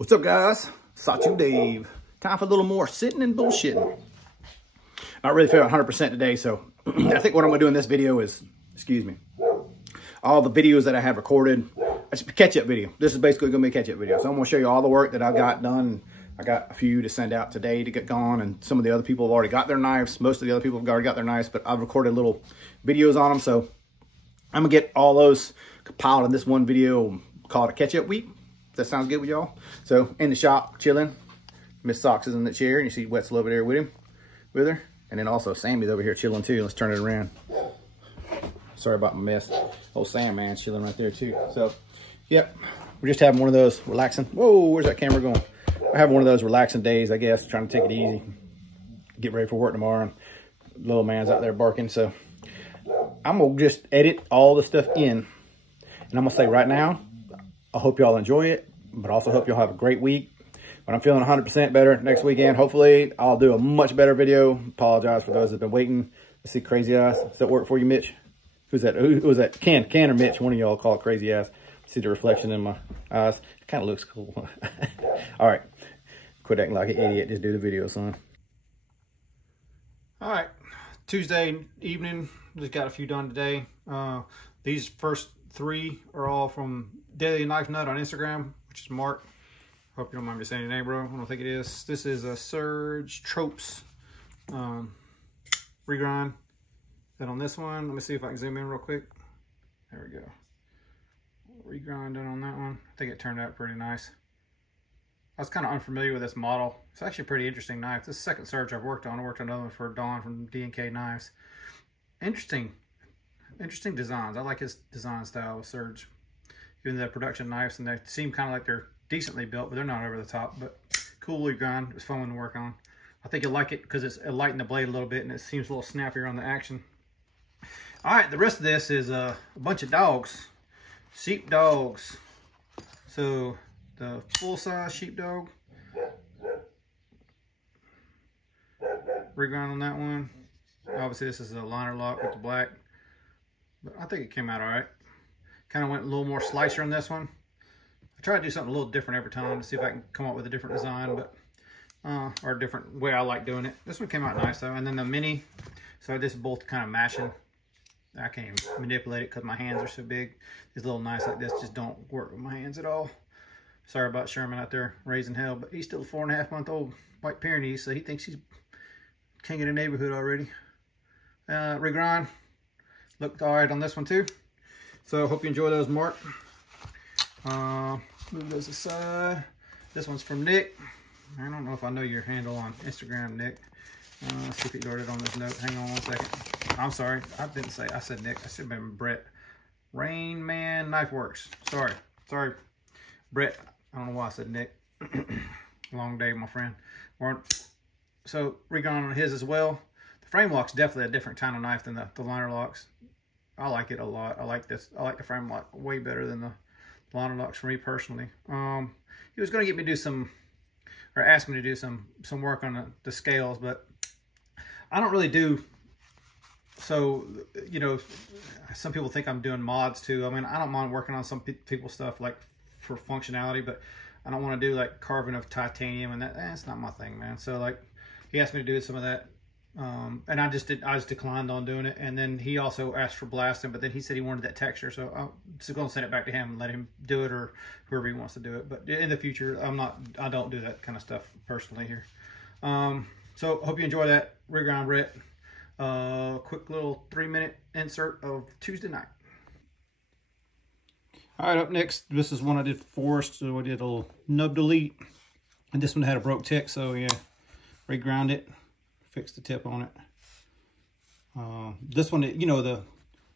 What's up, guys? Sawtooth Dave. Time for a little more sitting and bullshitting. Not really feeling 100% today, so I think what I'm going to do in this video is, all the videos that I have recorded. It's a catch-up video. This is basically going to be a catch-up video. So I'm going to show you all the work that I've got done. I got a few to send out today to get gone, and some of the other people have already got their knives. Most of the other people have already got their knives, but I've recorded little videos on them, so I'm going to get all those compiled in this one video called a catch-up week. That sounds good with y'all. So in the shop, chilling. Miss Socks is in the chair, and you see Wetzel over there with her. And then also Sammy's over here chilling too. Let's turn it around. Sorry about my mess. Old Sam, man, chilling right there too. So, yep, we're just having one of those relaxing. Whoa, where's that camera going? We're having one of those relaxing days, I guess. Trying to take it easy. Get ready for work tomorrow. And little man's out there barking. So I'm gonna just edit all the stuff in, and I'm gonna say right now, I hope y'all enjoy it, but also hope y'all have a great week. When I'm feeling 100% better next weekend, hopefully I'll do a much better video. Apologize for those that have been waiting. Let's see, Crazy Eyes. Does that work for you, Mitch? Who's that? Who was that? Ken or Mitch? One of y'all call it Crazy Eyes. See the reflection in my eyes. It kind of looks cool. All right. Quit acting like an idiot. Just do the video, son. All right. Tuesday evening. Just got a few done today. These first three are all from Daily Knife Nut on Instagram, which is Mark. Hope you don't mind me saying your name, bro. I don't think it is. This is a Surge Tropes regrind. Then on this one, let me see if I can zoom in real quick. There we go. Regrind done on that one. I think it turned out pretty nice. I was kind of unfamiliar with this model. It's actually a pretty interesting knife. This is the second Surge I've worked on. I worked on another one for Don from D&K Knives. Interesting designs. I like his design style with Surge. Even the production knives, and they seem kind of like they're decently built, but they're not over the top. But cool regrind. It was fun to work on. I think you'll like it because it lightened the blade a little bit, and it seems a little snappier on the action. All right, the rest of this is a bunch of dogs, sheepdogs. So the full-size sheepdog, regrind on that one. Obviously, this is a liner lock with the black, but I think it came out all right. Kind of went a little more slicer on this one. I try to do something a little different every time to see if I can come up with a different design, but or a different way I like doing it. This one came out nice though. And then the mini, so this is both kind of mashing. I can't even manipulate it because my hands are so big. These little knives like this just don't work with my hands at all. Sorry about Sherman out there raising hell, but he's still a 4.5-month-old White Pyrenees, so he thinks he's king of the neighborhood already. Regrind looked all right on this one too. So hope you enjoy those, Mark. Move those aside. This one's from Nick. I don't know if I know your handle on Instagram, Nick. Let's see if he wrote it on this note. Hang on one second. I'm sorry. I didn't say. I said Nick. I should have been Brett. Rain Man Knife Works. Sorry, Brett. I don't know why I said Nick. Long day, my friend. So regrind on his as well. The frame lock's definitely a different kind of knife than the liner locks. I like it a lot. I like this. I like the frame lock way better than the liner locks for me personally. He was going to get me to do some, or ask me to do some work on the scales, but I don't really do. So, you know, some people think I'm doing mods too. I mean, I don't mind working on some people's stuff like for functionality, but I don't want to do like carving of titanium, and that's not my thing, man. So like, he asked me to do some of that. And I just declined on doing it. And then he also asked for blasting, but then he said he wanted that texture, so I'm just gonna send it back to him and let him do it, or whoever he wants to do it. But in the future, I don't do that kind of stuff personally here. So hope you enjoy that regrind, Brett. Quick little 3-minute insert of Tuesday night. All right, up next, this is one I did for Forrest. So I did a little nub delete, and this one had a broke tip, so yeah, regrind it. Fix the tip on it. This one, you know, the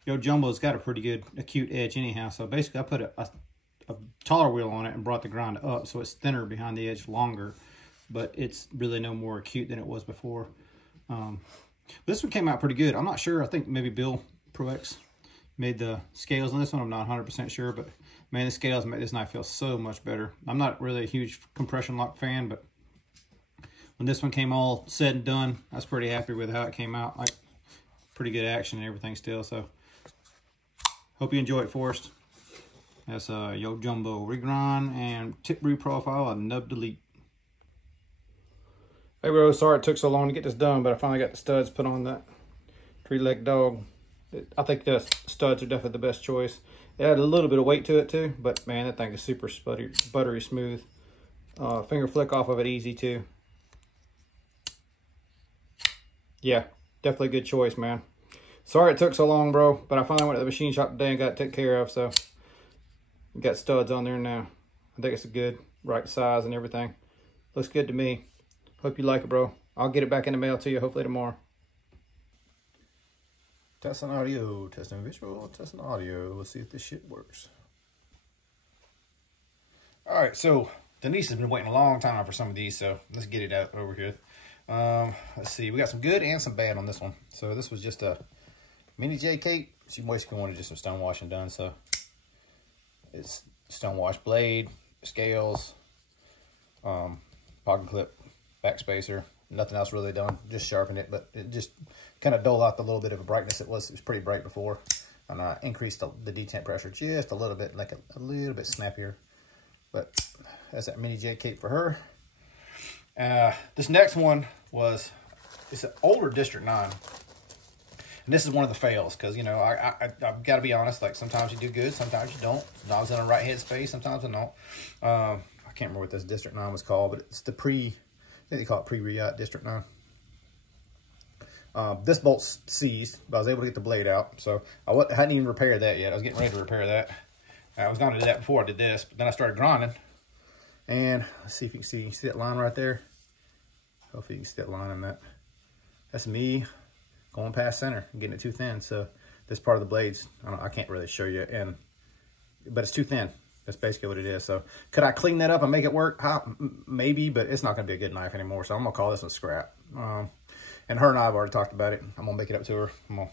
Yo Jumbo's got a pretty good acute edge anyhow. So basically I put a taller wheel on it and brought the grind up, so it's thinner behind the edge, longer, but it's really no more acute than it was before. This one came out pretty good. I'm not sure. I think maybe Bill Pro-X made the scales on this one. I'm not 100% sure, but man, the scales make this knife feel so much better. I'm not really a huge compression lock fan, but when this one came all said and done, I was pretty happy with how it came out. Like, pretty good action and everything still. So, hope you enjoy it, Forrest. That's a Yo Jumbo regrind and tip reprofile and nub delete. Hey bro, sorry it took so long to get this done, but I finally got the studs put on that 3-leg dog. I think the studs are definitely the best choice. It had a little bit of weight to it too, but man, that thing is super buttery smooth. Finger flick off of it easy too. Yeah, definitely a good choice, man. Sorry it took so long, bro, but I finally went to the machine shop today and got it taken care of, so got studs on there now. I think it's a good, right size and everything. Looks good to me. Hope you like it, bro. I'll get it back in the mail to you hopefully tomorrow. Testing audio, testing visual, testing audio. Let's see if this shit works. All right, so Denise has been waiting a long time for some of these, so let's get it out over here. Let's see, we got some good and some bad on this one. So this was just a mini J Cape. She basically wanted just some stone washing done, so it's stone wash blade, scales, pocket clip, back spacer. Nothing else really done, just sharpened it, but it just kind of dulled out the little bit of a brightness it was pretty bright before. And I increased the detent pressure just a little bit, like a little bit snappier. But that's that mini J Cape for her. This next one it's an older District 9. And this is one of the fails, because, you know, I've got to be honest, like, sometimes you do good, sometimes you don't. Sometimes in the right head space, sometimes I don't. I can't remember what this District 9 was called, but it's the I think they call it pre-Riot District 9. This bolt's seized, but I was able to get the blade out. So I hadn't even repaired that yet. I was getting ready to repair that. I was going to do that before I did this, but then I started grinding. And let's see if you can see that line right there? Hopefully you can see that line in that. That's me going past center and getting it too thin. So this part of the blades, I can't really show you, but it's too thin. That's basically what it is. So could I clean that up and make it work? Maybe, but it's not going to be a good knife anymore. So I'm going to call this one scrap. And her and I have already talked about it. I'm going to make it up to her. I'm going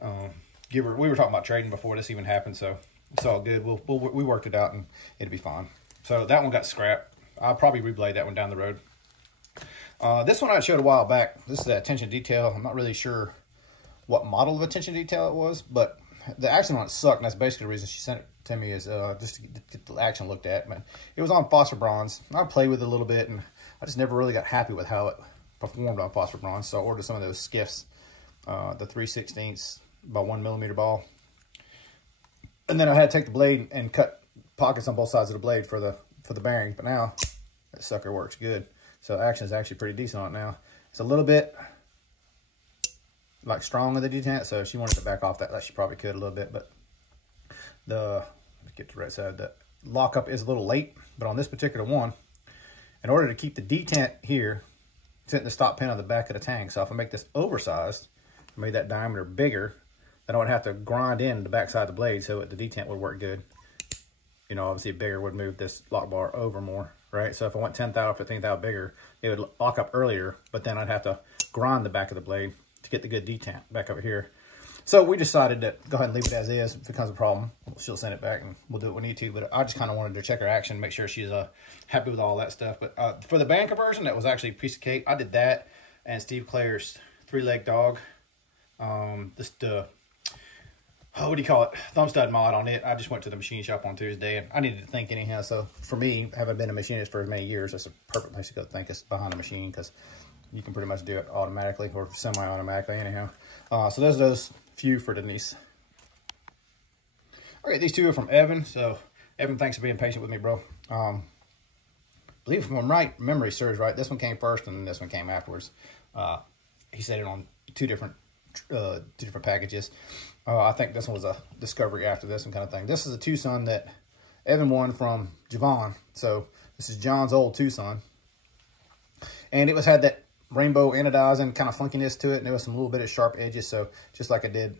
to give her, we were talking about trading before this even happened. So it's all good. We worked it out and it'll be fine. So that one got scrapped. I'll probably reblade that one down the road. This one I showed a while back. This is the attention detail. I'm not really sure what model of attention detail it was, but the action on it sucked, and that's basically the reason she sent it to me, is just to get the action looked at. Man, it was on phosphor bronze. I played with it a little bit, and I just never really got happy with how it performed on phosphor bronze. So I ordered some of those skiffs, the 3/16 by 1 millimeter ball, and then I had to take the blade and cut pockets on both sides of the blade for the bearing. But now that sucker works good. So action is actually pretty decent on it now. It's a little bit like strong with the detent, so if she wanted to back off that, she probably could a little bit. But let's get to the right side. The lockup is a little late, but on this particular one, in order to keep the detent here, it's hitting the stop pin on the back of the tank. So if I make this oversized, made that diameter bigger, then I would have to grind in the back side of the blade so the detent would work good. You know, obviously bigger would move this lock bar over more, right? So if I went 10 thou, 15 thou bigger, it would lock up earlier, but then I'd have to grind the back of the blade to get the good detent back over here. So we decided to go ahead and leave it as is. If it becomes a problem, she'll send it back and we'll do what we need to. But I just kind of wanted to check her action, make sure she's happy with all that stuff. But for the band conversion, that was actually a piece of cake. I did that and Steve Clare's 3-leg dog. What do you call it? Thumb stud mod on it. I just went to the machine shop on Tuesday and I needed to think anyhow. So for me, having been a machinist for as many years, that's a perfect place to go think. It's behind the machine because you can pretty much do it automatically or semi-automatically anyhow. So there's those few for Denise. All right, these two are from Evan. So Evan, thanks for being patient with me, bro. Believe if I'm right, memory serves right. This one came first and this one came afterwards. He said it on two different packages. I think this one was a discovery after this one kind of thing. This is a Tucson that Evan won from Javon. So this is John's old Tucson. And it had that rainbow anodizing kind of funkiness to it. And there was some little bit of sharp edges. So just like I did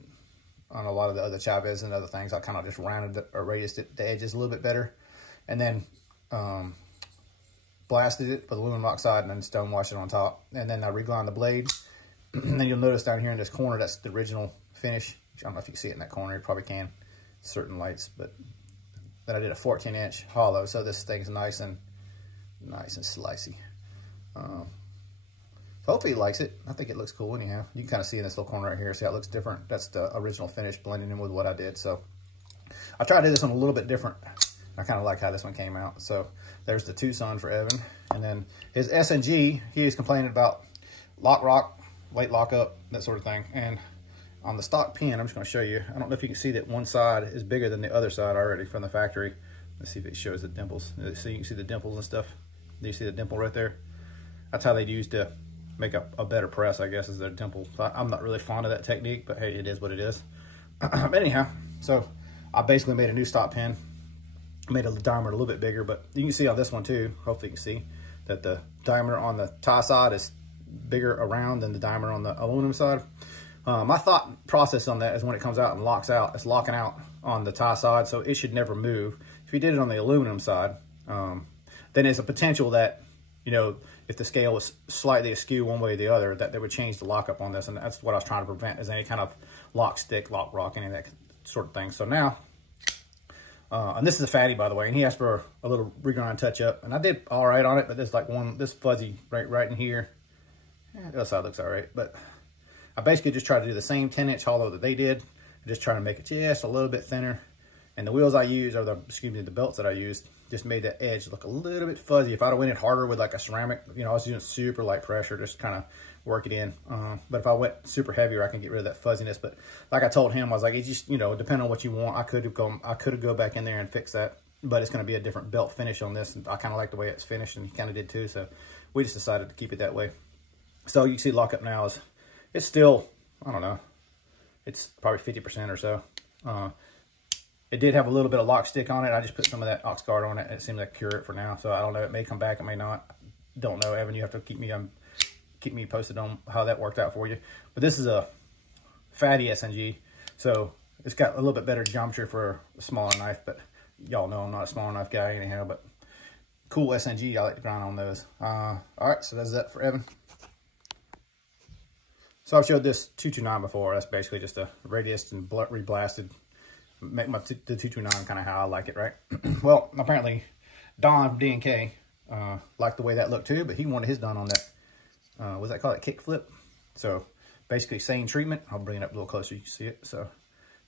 on a lot of the other Chavez and other things, I kind of just rounded or radiused the edges a little bit better. And then blasted it with aluminum oxide and then stone washed it on top. And then I reglined the blade. And then you'll notice down here in this corner, that's the original finish. I don't know if you can see it in that corner. You probably can, certain lights. But then I did a 14-inch hollow, so this thing's nice and slicey. So hopefully he likes it. I think it looks cool anyhow. You can kind of see in this little corner right here. See how it looks different. That's the original finish blending in with what I did. So I tried to do this one a little bit different. I kind of like how this one came out. So there's the Tucson for Evan. And then his SNG, he is complaining about lock rock, late lockup, that sort of thing. And on the stock pin, I'm just going to show you. I don't know if you can see that one side is bigger than the other side already from the factory. Let's see if it shows the dimples. So you can see the dimples and stuff. Do you see the dimple right there? That's how they'd use to make a better press, I guess, is their dimple. So I'm not really fond of that technique, but hey, it is what it is. But anyhow, so I basically made a new stock pin. Made a diameter a little bit bigger, but you can see on this one too, hopefully you can see that the diameter on the tie side is bigger around than the diameter on the aluminum side. My thought process on that is when it comes out and locks out, it's locking out on the tie side, so it should never move. If you did it on the aluminum side, then there's a potential that, you know, if the scale was slightly askew one way or the other, that they would change the lockup on this, and that's what I was trying to prevent, is any kind of lock, stick, lock, rock, any of that sort of thing. So now, and this is a fatty, by the way, and he asked for a little regrind touch up, and I did all right on it, but there's like this fuzzy right in here. The other side looks all right, but I basically just tried to do the same 10-inch hollow that they did, just trying to make it just a little bit thinner. And the wheels I used, or the belts that I used, just made that edge look a little bit fuzzy. If I'd have went it harder with like a ceramic, you know, I was using super light pressure, just kind of work it in. But if I went super heavier, I can get rid of that fuzziness. But like I told him, I was like, it's just, you know, depending on what you want, I could have go back in there and fix that. But it's going to be a different belt finish on this, and I kind of like the way it's finished, and he kind of did too. So we just decided to keep it that way. So you can see lockup now is, it's still, I don't know, it's probably 50% or so. It did have a little bit of lock stick on it. I just put some of that ox guard on it, and it seems like cure it for now. So I don't know, it may come back, it may not. Don't know, Evan, you have to keep me posted on how that worked out for you. But this is a fatty SNG, so it's got a little bit better geometry for a smaller knife, but y'all know I'm not a smaller knife guy anyhow, but cool SNG, I like to grind on those. All right, so that's that for Evan. So I've showed this 229 before. That's basically just a radius and reblasted. Make the 229 kind of how I like it, right? Well, apparently Don from D&K liked the way that looked too, but he wanted his done on that, what's that called, a kick flip? So basically same treatment. I'll bring it up a little closer, you can see it. So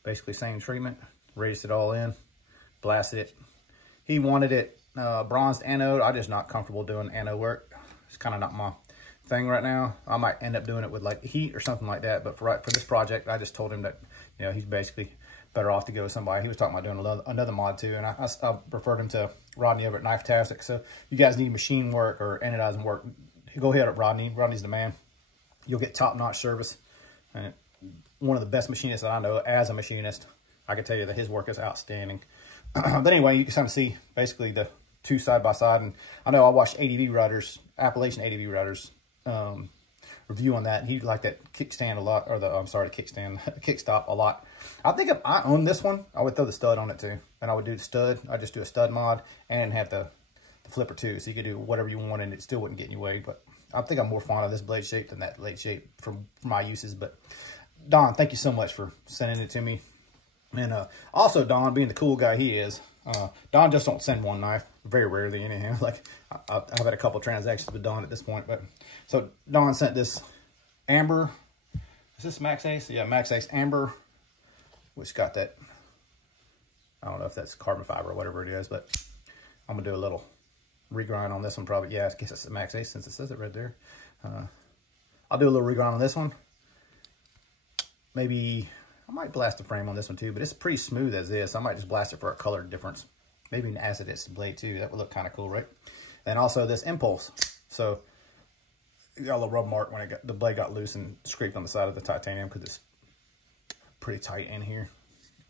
basically same treatment, raised it all in, blasted it. He wanted it bronzed anode. I'm just not comfortable doing anode work. It's kind of not my thing right now. I might end up doing it with like heat or something like that, but for this project, I just told him that, you know, he's basically better off to go with somebody. He was talking about doing another mod too, and I referred him to Rodney over at Knifetastic. So if you guys need machine work or anodizing work, go ahead at Rodney. Rodney's the man. You'll get top-notch service. And one of the best machinists that I know as a machinist. I can tell you that his work is outstanding. But anyway, you can kind of see basically the two side by side. And I know I watched ADV Riders, Appalachian ADV Riders review on that, and he liked that kickstand a lot, or the kickstop a lot. I think if I owned this one, I would throw the stud on it too, and I would do the stud. I just do a stud mod and have the flipper too, so you could do whatever you want, and it still wouldn't get in your way. But I think I'm more fond of this blade shape than that blade shape for my uses. But Don, thank you so much for sending it to me, and also Don, being the cool guy he is, Don just don't send one knife, very rarely anyhow. Like I've had a couple transactions with Don at this point, but so Don sent this amber. Is this Max Ace? Yeah, Max Ace amber, which got that. I don't know if that's carbon fiber or whatever it is, but I'm gonna do a little regrind on this one probably. Yeah, I guess it's a Max Ace since it says it right there. I'll do a little regrind on this one. Maybe I might blast the frame on this one too, but it's pretty smooth as is. I might just blast it for a color difference. Maybe an acid blade too. That would look kind of cool, right? And also this Impulse. So you got a little rub mark when the blade got loose and scraped on the side of the titanium because it's pretty tight in here.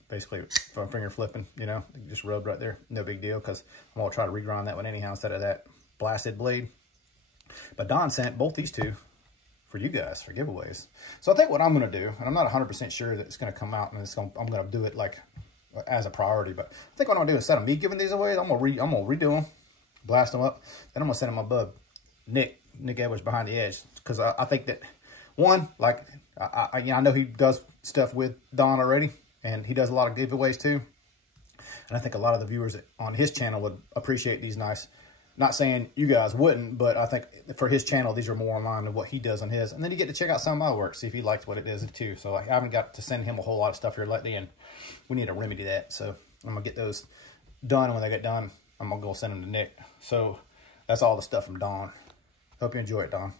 Basically from finger flipping, you know, just rubbed right there. No big deal, because I'm gonna try to regrind that one anyhow instead of that blasted blade. But Don sent both these two for you guys for giveaways. So I think what I'm gonna do, and I'm not 100% sure that it's gonna come out and I'm gonna do it like as a priority, but I think what I'm gonna do instead of me giving these away, I'm gonna redo them, blast them up, then I'm gonna send them my bub Nick Edwards Behind the Edge, because I think that one, like I know he does stuff with Don already, and he does a lot of giveaways too, and I think a lot of the viewers on his channel would appreciate these nice Not saying you guys wouldn't, but I think for his channel, these are more in line with what he does on his. And then you get to check out some of my work, see if he likes what it is too. So like, I haven't got to send him a whole lot of stuff here lately, and we need to remedy that. So I'm going to get those done. And when they get done, I'm going to go send them to Nick. So that's all the stuff from Don. Hope you enjoy it, Don.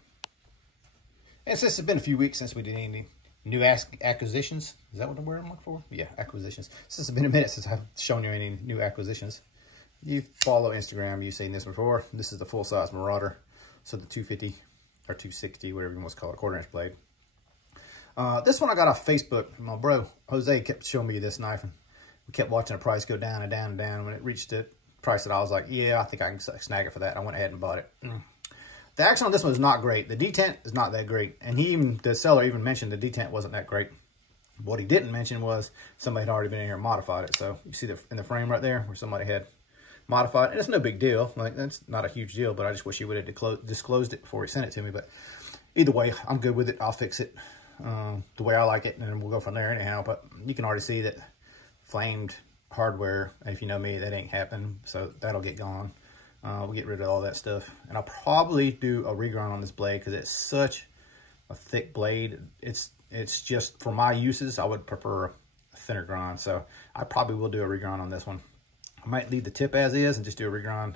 And since it's been a few weeks since we did any new acquisitions. Is that what the word I'm looking for? Yeah, acquisitions. Since it's been a minute since I've shown you any new acquisitions. You follow Instagram, you've seen this before. This is the full-size Marauder. So the 250 or 260, whatever you want to call it, quarter-inch blade. This one I got off Facebook. My bro, Jose, kept showing me this knife. And we kept watching the price go down and down and down. When it reached the price that I was like, yeah, I think I can snag it for that. I went ahead and bought it. The action on this one is not great. The detent is not that great. And the seller even mentioned the detent wasn't that great. What he didn't mention was somebody had already been in here and modified it. So you see in the frame right there where somebody had modified, and it's no big deal. Like, that's not a huge deal, but I just wish he would have disclosed it before he sent it to me. But either way, I'm good with it. I'll fix it the way I like it, and then we'll go from there anyhow. But you can already see that flamed hardware, if you know me, that ain't happening. So that'll get gone. We'll get rid of all that stuff. And I'll probably do a regrind on this blade because it's such a thick blade. It's just, for my uses, I would prefer a thinner grind. So I probably will do a regrind on this one. I might leave the tip as is and just do a regrind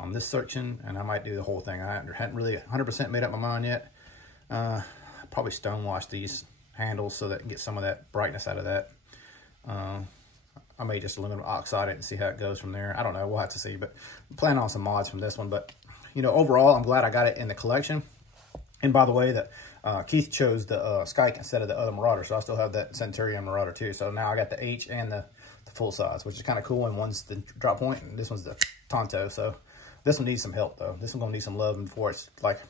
on this section, and I might do the whole thing. I hadn't really 100% made up my mind yet. Probably stone wash these handles so that I can get some of that brightness out of that. I may just aluminum oxide it and see how it goes from there. I don't know. We'll have to see, but I'm planning on some mods from this one. But, you know, overall, I'm glad I got it in the collection. And by the way, that Keith chose the Skyke instead of the other Marauder, so I still have that Centurion Marauder too. So now I got the H and the full size, which is kind of cool. And one's the drop point, and this one's the Tonto. So this one needs some help though. This one's gonna need some loving before it's like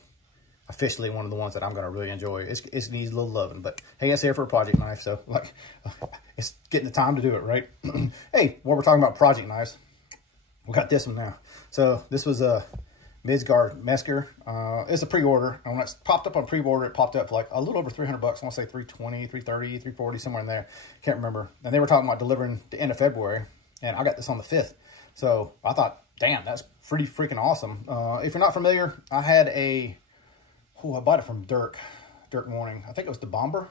officially one of the ones that I'm gonna really enjoy. It needs a little loving, but hey, it's here for a project knife, so like it's getting the time to do it, right? Hey, while we're talking about project knives, we got this one now. So this was a Midgard Mesker. It's a pre-order, and when it popped up on pre-order, it popped up for like a little over 300 bucks. I want to say 320, 330, 340, somewhere in there. Can't remember. And they were talking about delivering the end of February, and I got this on the 5th. So I thought, damn, that's pretty freaking awesome. If you're not familiar, I had I bought it from Dirk Warning. I think it was the Bomber.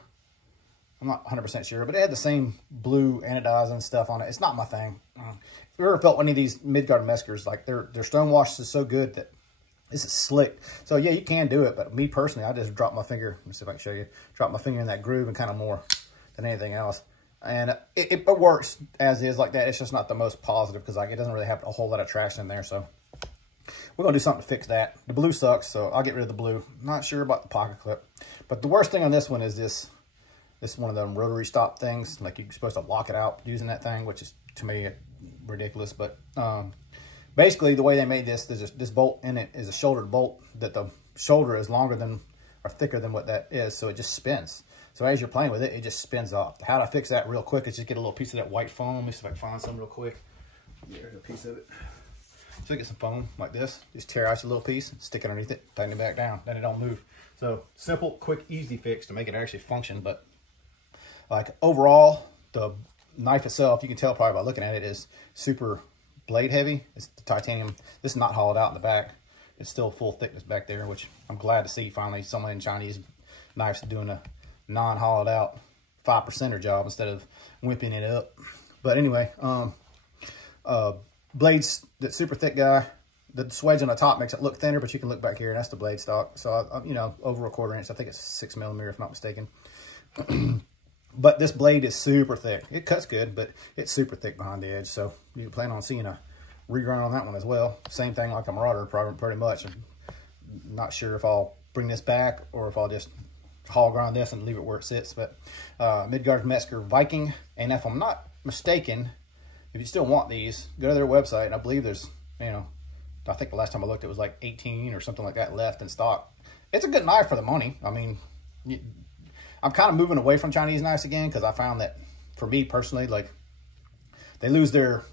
I'm not 100% sure, but it had the same blue anodizing stuff on it. It's not my thing. If you ever felt one of these Midgard Meskers, like their stone wash is so good that this is slick. So yeah, you can do it, but me personally, I just drop my finger. Let me see if I can show you. Drop my finger in that groove and kind of more than anything else. And it works as is like that. It's just not the most positive because like it doesn't really have a whole lot of traction in there. So we're going to do something to fix that. The blue sucks, so I'll get rid of the blue. Not sure about the pocket clip. But the worst thing on this one is this is one of them rotary stop things. Like you're supposed to lock it out using that thing, which is, to me, ridiculous. But basically, the way they made this bolt in it is a shouldered bolt that the shoulder is longer than or thicker than what that is, so it just spins. So as you're playing with it, it just spins off. How to fix that real quick is just get a little piece of that white foam. Let me see if I can find some real quick. There's a piece of it. So get some foam like this. Just tear out your little piece, stick it underneath it, tighten it back down, then it don't move. So simple, quick, easy fix to make it actually function. But like overall, the knife itself, you can tell probably by looking at it, is super blade heavy. It's the titanium. This is not hollowed out in the back. It's still full thickness back there, which I'm glad to see finally someone in Chinese knives doing a non-hollowed out 5%er job instead of whipping it up. But anyway, blades, that super thick guy, the swedge on the top makes it look thinner, but you can look back here and that's the blade stock. So, you know, over a 1/4 inch, I think it's 6mm if not mistaken. But this blade is super thick. It cuts good, but it's super thick behind the edge. So you plan on seeing a regrind on that one as well. Same thing like a Marauder, probably pretty much. I'm not sure if I'll bring this back or if I'll just hall grind this and leave it where it sits. But Midgard Mesker Viking, and if I'm not mistaken, if you still want these, go to their website, and I believe there's, you know, I think the last time I looked, it was like 18 or something like that left in stock. It's a good knife for the money. I mean, I'm kind of moving away from Chinese knives again because I found that, for me personally, like, they lose their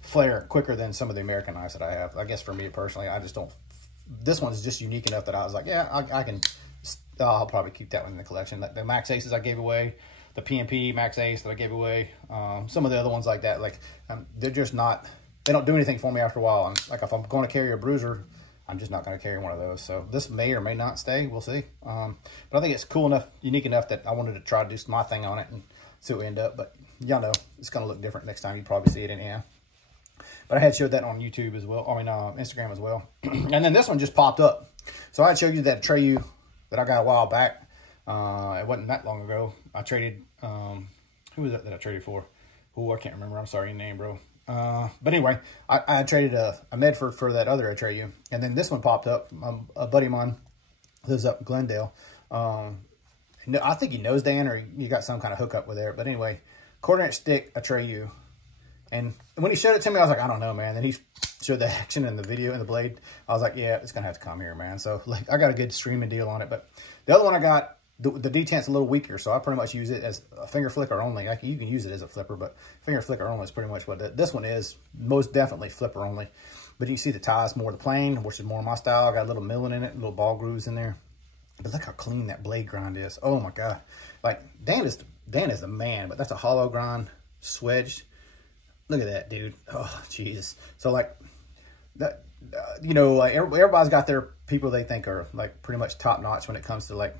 flair quicker than some of the American knives that I have. I guess for me personally, I just don't. This one's just unique enough that I was like, yeah, I can. I'll probably keep that one in the collection. Like the Max Aces I gave away, the PMP Max Ace that I gave away, some of the other ones like that, like they're just not they don't do anything for me after a while. Like if I'm going to carry a bruiser, I'm just not going to carry one of those. So this may or may not stay. We'll see. But I think it's cool enough, unique enough that I wanted to try to do my thing on it and see what we end up. But y'all know it's going to look different next time. You probably see it anyhow. But I had showed that on YouTube as well. I mean, Instagram as well. And then this one just popped up. So I showed you that Atreyu that I got a while back. It wasn't that long ago. I traded, who was that I traded for? Oh, I can't remember. I'm sorry, your name, bro. But anyway, I traded a Medford for that other Atreyu. And then this one popped up. A buddy of mine lives up in Glendale. I think he knows Dan, or you got some kind of hookup with there. But anyway, 1/4-inch stick Atreyu. And when he showed it to me, I was like, I don't know, man. Then he showed the action in the video and the blade. I was like, yeah, it's going to have to come here, man. So like, I got a good streaming deal on it. But the other one I got, the detent's a little weaker, so I pretty much use it as a finger flicker only. Like, you can use it as a flipper, but finger flicker only is pretty much what this one is. Most definitely flipper only. But you see the tie's more the plain, which is more my style. I got a little milling in it, little ball grooves in there. But look how clean that blade grind is. Oh my God. Like, Dan is the man, but that's a hollow grind swedge. Look at that, dude. Oh, Jesus. So like that, you know, like everybody's got their people they think are like pretty much top notch when it comes to like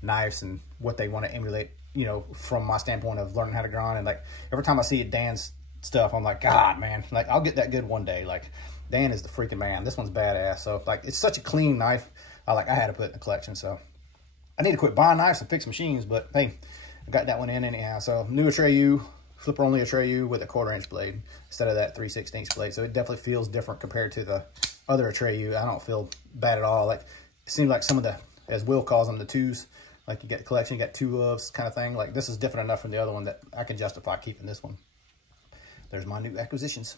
knives and what they want to emulate, you know, from my standpoint of learning how to grind. And like every time I see Dan's stuff, I'm like, God, man, like I'll get that good one day. Like Dan is the freaking man. This one's badass. So like, it's such a clean knife. I had to put it in the collection. So I need to quit buying knives and fix machines, but hey, I got that one in anyhow. So new Atreyu, flipper only Atreyu with a 1/4-inch blade instead of that 3/16 blade. So it definitely feels different compared to the other Atreyu. I don't feel bad at all. Like, it seems like some of the, as Will calls them, the twos, like you get the collection, you got two ofs kind of thing. Like this is different enough from the other one that I can justify keeping this one. There's my new acquisitions.